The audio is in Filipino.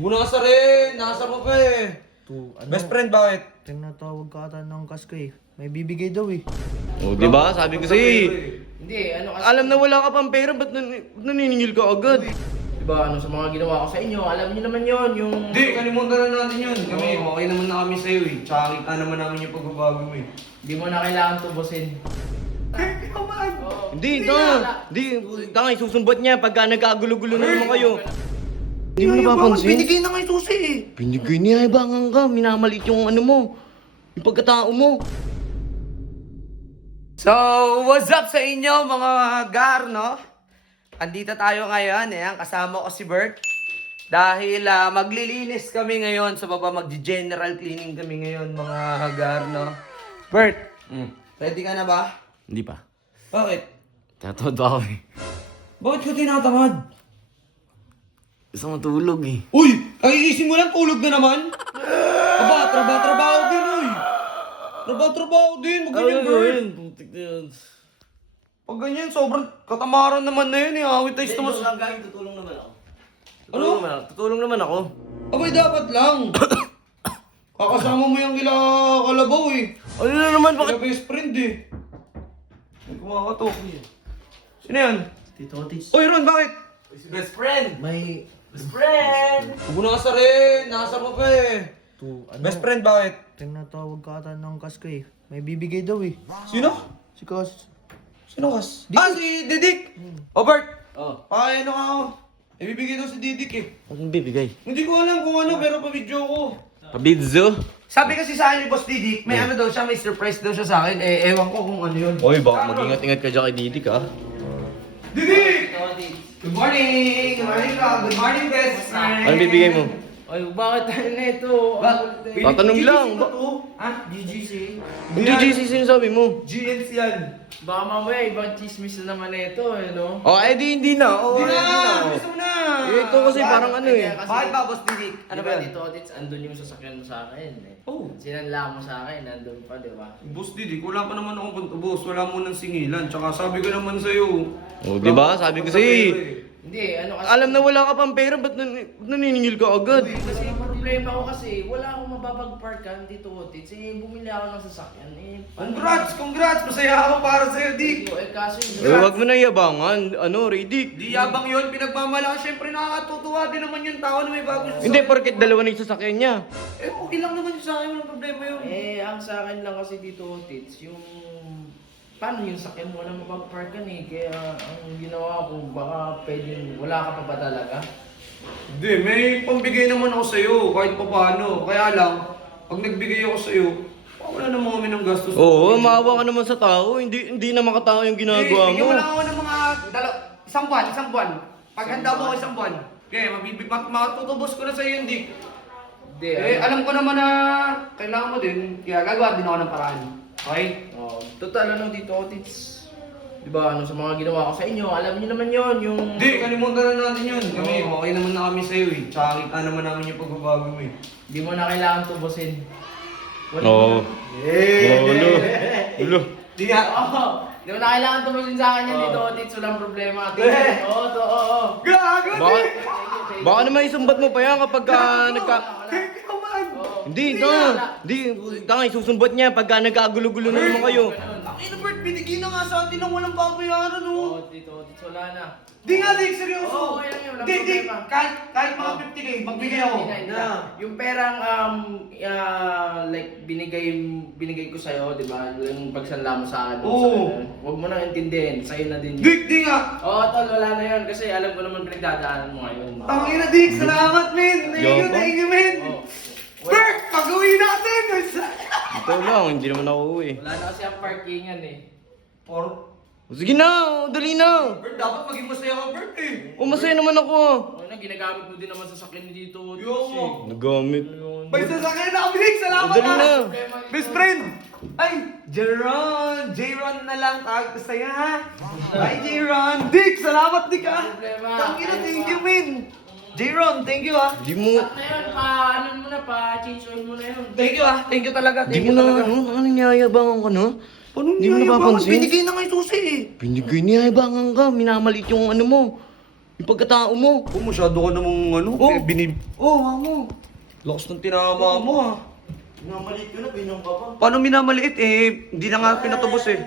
Huwag mo nakasarin! Nakasar mo pa eh! Best friend, bakit? Tinatawag ka ata ng kas ko eh. May bibigay daw eh. Oh, di ba? Sabi ko sa'yo Hindi, ano kasi... Alam na wala ka pang pera, ba't naniningil ka agad? Diba, ano sa mga ginawa ko sa inyo, alam niyo naman yon yung... Hindi, kalimutan na natin yun. Kami, okay naman na kami sa'yo eh. Tsaka kita naman namin yung pagbabago mo eh. Di mo na kailangan tubusin. Hindi, Hindi, tanga, isusumbat niya pagka nagkagulo-gulo na naman kayo. Hindi mo napapansin? Binigay na nga yung susi eh. Binigay niya, ibangan ka. Minamalit yung ano mo. Yung pagkatao mo. So, what's up sa inyo mga gar, no? Andito tayo ngayon, ayan, kasama ko si Bert. Dahil maglilinis kami ngayon sa baba, mag-general cleaning kami ngayon mga gar, no? Bert, ready ka na ba? Hindi pa. Bakit? Tatawad ako eh. Bakit ka tinatamad? Gusto matulog eh. Uy! Kagigising mo lang, tulog na naman? Aba, trabaho din, uy! Trabaho din, mag-ganyan, Bert! Putik na yan. Pag ganyan, sobrang katamaran naman na yun eh. Awit tayo sa mas... lang gawin, tutulong naman ako. Ano? Tutulong naman ako. Abay, dapat lang. Kakasama mo yung kila Kalabaw eh. Ano na naman, Kila best friend eh. May kumakatok. Sino yan? Tito Otis. Uy, Ron, bakit? Best friend! May... Best friend! Huwag mo nakasarin. Nakasar mo pa eh. Best friend, bakit? Tinatawag ka ata ng kas ko eh. May bibigay daw eh. Sino? Si Kas. Sino kas? Ah, si Didik! O, Bert! Oh. Ay, ano ka ako? Ibibigay daw si Didik eh. Anong bibigay? Hindi ko alam kung ano, pero pa-video ko. Pabidzo? Sabi kasi sa akin ni Boss Didik, may ano daw siya, may surprise daw siya sa akin. Eh, ewan ko kung ano yun. Oy, baka mag-ingat-ingat ka dyan kay Didik ha. Didik! Good morning! Good morning, ka. Good morning, best friend! Anong bibigay mo? Ay, bakit tayo na ito? Tatanong lang. Ha? GGC? Hindi GC sinasabi mo. GNC yan. Baka mamaya ibang chismis na naman ito, eh, no? Oh, eh di hindi na. Oh, Hindi hindi na! na. Gusto mo na! Eh, ito kasi parang ano eh. Bakit ba, Boss Didik? Ano ba yan? Dito, Otits, andun yung sasakyan mo sa akin, eh. Oh. Sinanla mo sa akin, andun pa, di ba? Boss Didik, wala pa naman akong boss. Wala mo nang singilan. Tsaka sabi ko naman sa'yo. Oh, di ba? Sabi ko sa'yo. Hindi, ano kasi... Alam na wala ka pang pera, ba't naniningil ka agad? Kasi yung problema ko kasi, wala akong mapapag-parkan dito, Otits. Eh, bumili ako ng sasakyan, eh. Congrats! Masaya ako para sa'yo, Dik. Eh, kaso Eh, wag mo na yabangan. Ano, Radic? Di yabang yun, pinagmamalaki. Siyempre nakakatutuwa din naman yung tao na may bagong sasakyan. Hindi, porket dalawa na yung sasakyan niya. Eh, okay lang naman yung sa akin. Walang problema yun. Eh, ang sa akin lang kasi dito, Tits, yung... Paano yung sakyan mo na mapag-parkan eh? Kaya ang ginawa ko, baka pwedeng wala ka pa ba talaga? Hindi, may pambigay naman ako sa'yo kahit pa paano. Kaya lang, pag nagbigay ako sa'yo, wala naman kami ng gastos. Oo, maawa ka naman sa tao. Hindi na makatao yung ginagawa Bigyan mo. mo lang ako ng mga isang buwan. Paghanda mo ako isang buwan. Okay, matutubos ko na sa'yo yun, Dick. Hindi, Eh, alam ko naman na kailangan mo din, kaya gagawa din ako ng paraan. Okay? total ano dito, Tits. Diba, ano sa mga ginawa ko sa inyo, alam niyo naman yon yung... Hindi, kalimutan na natin yun. Kami, okay naman na kami sa'yo eh. Tsaka kita naman namin yung pagbabago mo eh. Di mo na kailangan tubusin. Oo. Ulo. Ulo. Di nga. Oo, di mo na kailangan tubusin sa akin yan dito, Tits. Walang problema. Oo. Gago, Baka, Dick! baka naman isumbat mo pa yan kapag nagka... Hindi, tanga, isusumbat niya pagka nagkagulo-gulo na naman kayo. Ang Bert, binigyan na nga sa atin ng walang babayaran, oh. Oo, dito, Tits, wala na. Di nga, Dick, seryoso. Oo, okay lang yun, walang Di, problema. kahit mga 50k, magbigay ako. Yung perang like binigay ko sa'yo, 'di ba? Yung pagsanla mo sa akin. Oo. Huwag mo nang intindihin, sa'yo na din. Dick, di nga. Oo, tol, wala na 'yon kasi alam ko naman pinagdadaanan mo ngayon. Tangina, Dick, salamat, men. Yoko. Thank you, men. Oo. Bert, pag-uwi natin. Ito lang, hindi naman ako uwi. Wala na kasi ang parkingan eh. Sige na, dali na. Bert, dapat maging masaya ka, Bert, eh. Masaya naman ako. Oo na, ginagamit mo din naman sa sakyan dito. Yo. Nagamit. May sasakyan na kami, Dick. Salamat, Dali na. Best friend. Ay, J-Ron na lang tawag ko sa'yo, ha? Ay, J-Ron. Dick, salamat, Dick, ha? Problema. Tangina, thank you, men. J-Ron, thank you, ha? Di mo... At na yun, ano mo na, change oil mo na yun. Thank you, ha? Thank you talaga. Di mo na, ano, nangyayabang ka na? Paano Di mo napapansin? Binigay na nga yung susi, eh. Binigay niya, ibangan ka. Minamalit yung ano mo. Yung pagkatao mo. Oh, masyado ka namang ano, Oh. Mamo. Lakas ng tinama mo ah. Namaliit ko na, binyong ka pa. Paano minamaliit eh? Hindi na nga pinatubos eh.